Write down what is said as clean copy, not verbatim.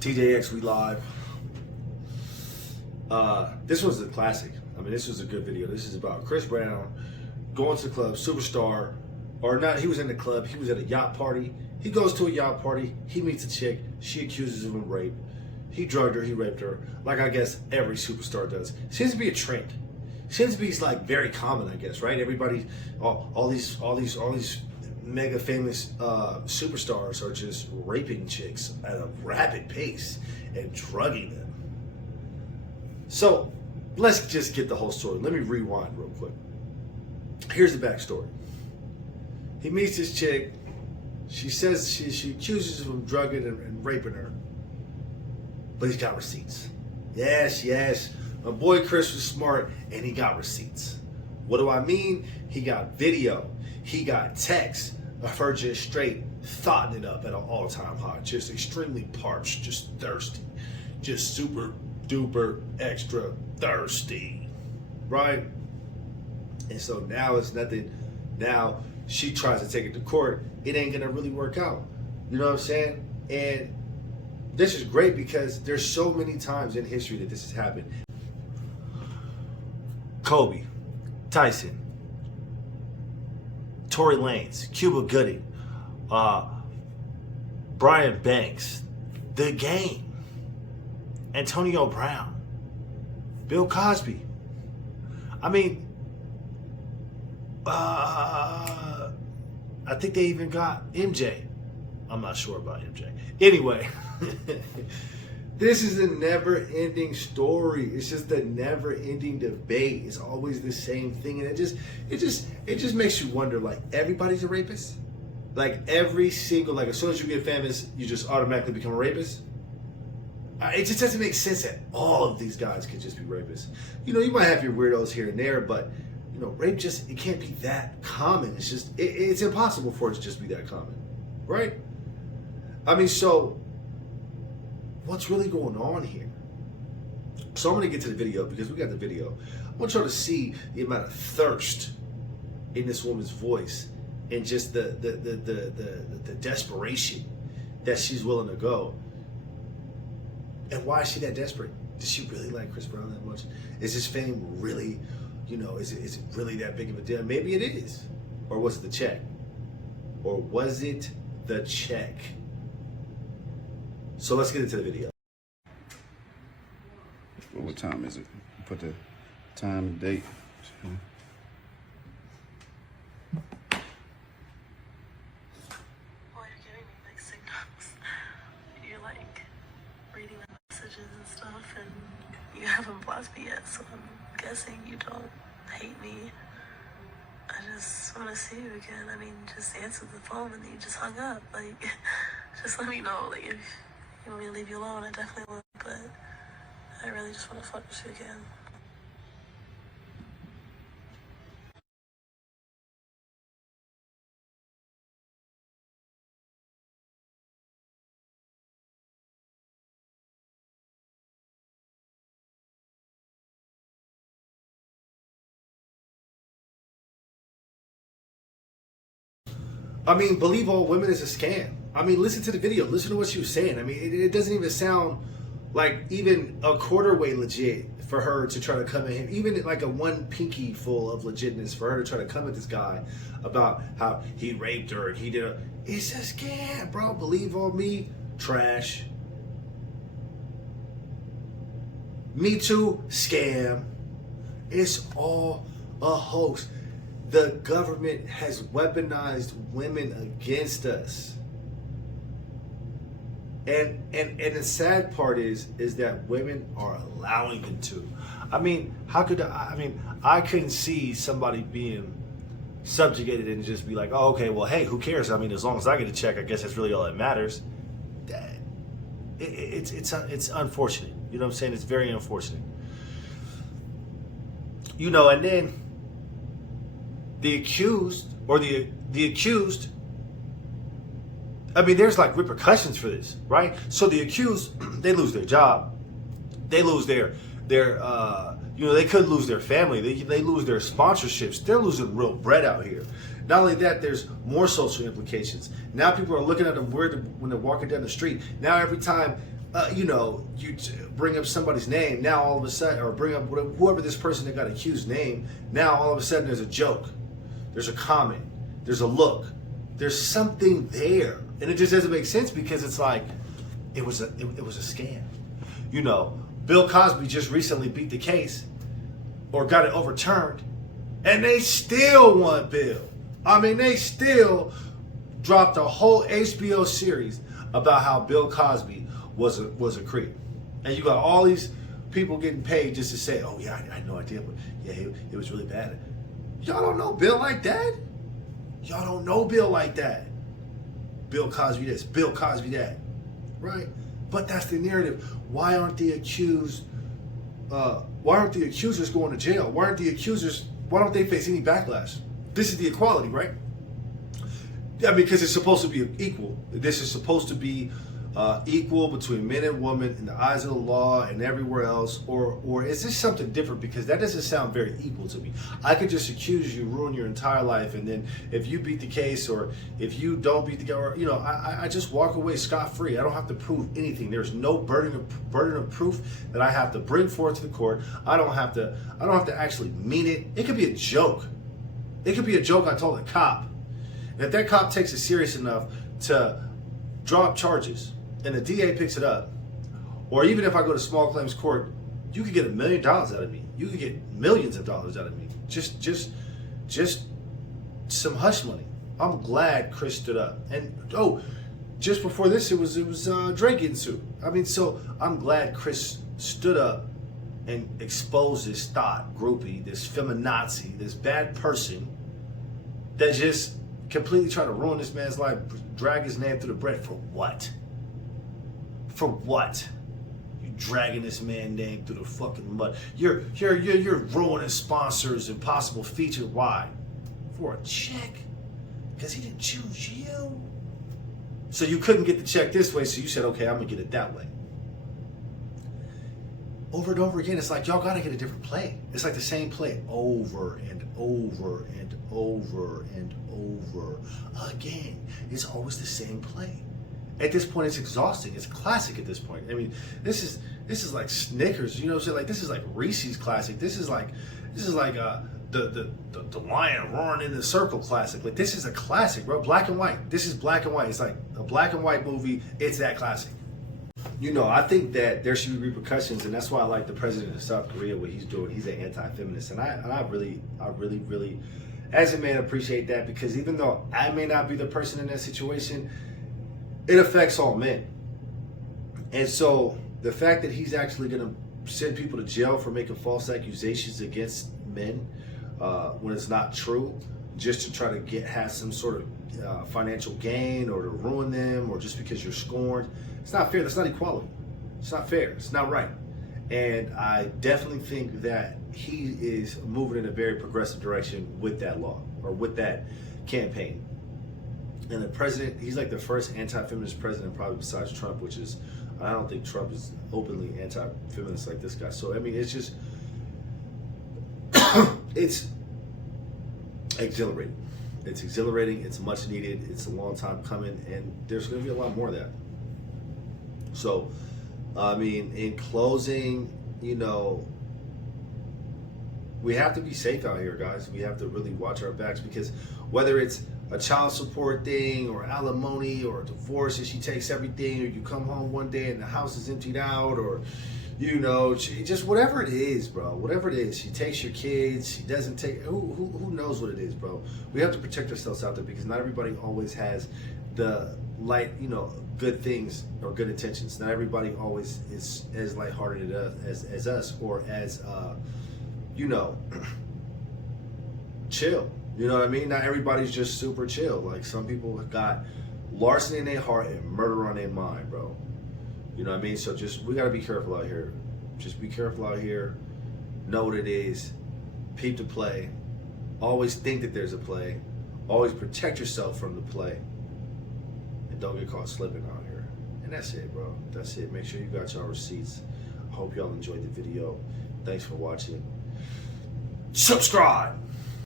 TJX, we live. This was a classic. I mean, this was a good video. This is about Chris Brown going to the club, superstar, or not. He was in the club. He was at a yacht party. He goes to a yacht party. He meets a chick. She accuses him of rape. He drugged her. He raped her. Like I guess every superstar does. Seems to be a trend. Seems to be like very common. I guess, right? Everybody, all these mega famous superstars are just raping chicks at a rapid pace and drugging them. So let's just get the whole story. Let me rewind real quick. Here's the backstory. He meets this chick. She says she accuses him of drugging and raping her, but he's got receipts. Yes. My boy Chris was smart and he got receipts. What do I mean? He got video. He got text of her just straight thotting it up at an all-time high, just extremely parched, just thirsty, just super duper extra thirsty, right? And so now it's nothing. Now she tries to take it to court. It ain't gonna really work out. You know what I'm saying? And this is great because there's so many times in history that this has happened. Kobe, Tyson, Tory Lanez, Cuba Gooding, Brian Banks, The Game, Antonio Brown, Bill Cosby. I mean, I think they even got MJ. I'm not sure about MJ. Anyway, this is a never-ending story. It's just a never-ending debate. It's always the same thing, and it just makes you wonder. Like, everybody's a rapist. Like, every single, like, as soon as you get famous, you just automatically become a rapist. It just doesn't make sense that all of these guys could just be rapists. You know, you might have your weirdos here and there, but you know, rape it can't be that common. It's just, it's impossible for it to just be that common, right? I mean, so what's really going on here? So I'm gonna get to the video because we got the video. I want y'all to see the amount of thirst in this woman's voice and just the desperation that she's willing to go. And why is she that desperate? Does she really like Chris Brown that much? Is his fame really, you know, is it really that big of a deal? Maybe it is. Or was it the check? Or was it the check? So let's get into the video. Well, what time is it? Put the time and date. Well, you're giving me like signals. You're like reading the messages and stuff, and you haven't blocked me yet, so I'm guessing you don't hate me. I just want to see you again. I mean, just answered the phone and then you just hung up. Like, just let me know. Like, if you want me to leave you alone, I definitely will. But I really just want to fuck with you again. I mean, believe all women is a scam. I mean, listen to the video. Listen to what she was saying. I mean, it doesn't even sound like even a quarter way legit for her to try to come at him. Even like a one pinky full of legitness for her to try to come at this guy about how he raped her and he did a... It's a scam, bro. Believe all me. Trash. Me Too. Scam. It's all a hoax. The government has weaponized women against us. And the sad part is that women are allowing them to. I mean, how could I couldn't see somebody being subjugated and just be like, oh, okay, well, hey, who cares? I mean, as long as I get a check, I guess that's really all that matters. It's unfortunate. You know what I'm saying? It's very unfortunate. You know, and then the accused, I mean, there's like repercussions for this, right? So the accused, they lose their job. They lose their you know, they could lose their family. They lose their sponsorships. They're losing real bread out here. Not only that, there's more social implications. Now people are looking at them weird when they're walking down the street. Now every time you bring up somebody's name, now all of a sudden, or bring up whoever this person that got accused name, now all of a sudden there's a joke, there's a comment, there's a look, there's something there, and it just doesn't make sense because it's like it was a scam. Bill Cosby just recently beat the case or got it overturned, and they still want Bill. I mean, they still dropped a whole HBO series about how Bill Cosby was a creep. And you got all these people getting paid just to say, oh yeah, I had no idea, but yeah, it was really bad. Y'all don't know Bill like that? Y'all don't know Bill like that. Bill Cosby this, Bill Cosby that, right? But that's the narrative. Why aren't the accusers going to jail? Why don't they face any backlash? This is the equality, right? Yeah, because it's supposed to be equal. This is supposed to be equal between men and women in the eyes of the law and everywhere else, or is this something different? Because that doesn't sound very equal to me. I could just accuse you, ruin your entire life, and then if you beat the case, or if you don't beat the case, or I just walk away scot-free. I don't have to prove anything. There's no burden of proof that I have to bring forth to the court. I don't have to actually mean it. It could be a joke. It could be a joke I told a cop. And if that cop takes it serious enough to drop charges, and the DA picks it up, or even if I go to small claims court, you could get $1 million out of me. You could get millions of dollars out of me. Just some hush money. I'm glad Chris stood up. And just before this, it was Drake getting sued. I mean, so I'm glad Chris stood up and exposed this thought groupie, this feminazi, this bad person that just completely tried to ruin this man's life, drag his name through the bread. For what? For what? You dragging this man's name through the fucking mud. You're ruining sponsors and possible feature. Why? For a check? Because he didn't choose you. So you couldn't get the check this way, so you said, okay, I'm gonna get it that way. Over and over again, it's like y'all gotta get a different play. It's like the same play over and over and over and over again. It's always the same play. At this point, it's exhausting. It's classic at this point. I mean, this is like Snickers. You know what I'm saying? Like, this is like Reese's classic. This is like the lion roaring in the circle classic. Like, this is a classic, bro. Black and white. This is black and white. It's like a black and white movie. It's that classic. I think that there should be repercussions, and that's why I like the president of South Korea, what he's doing. He's an anti-feminist, and I really, as a man, appreciate that, because even though I may not be the person in that situation, it affects all men. And so the fact that he's actually going to send people to jail for making false accusations against men when it's not true, just to try to have some sort of financial gain, or to ruin them, or just because you're scorned, it's not fair. That's not equality. It's not fair. It's not right. And I definitely think that he is moving in a very progressive direction with that law, or with that campaign. And the president, he's like the first anti-feminist president probably besides Trump, which is, I don't think Trump is openly anti-feminist like this guy. So, I mean, it's just, it's exhilarating. It's exhilarating. It's much needed. It's a long time coming, and there's going to be a lot more of that. So, I mean, in closing, we have to be safe out here, guys. We have to really watch our backs, because whether it's a child support thing, or alimony, or a divorce, and she takes everything, or you come home one day and the house is emptied out, or just whatever it is, bro. Whatever it is, she takes your kids. She doesn't take. Who knows what it is, bro? We have to protect ourselves out there, because not everybody always has the good things or good intentions. Not everybody always is as lighthearted as us, or as chill. You know what I mean? Not everybody's just super chill. Like, some people have got larceny in their heart and murder on their mind, bro. You know what I mean? So we gotta be careful out here. Just be careful out here. Know what it is. Peep the play. Always think that there's a play. Always protect yourself from the play. And don't get caught slipping out here. And that's it, bro. That's it. Make sure you got your receipts. I hope y'all enjoyed the video. Thanks for watching. Subscribe!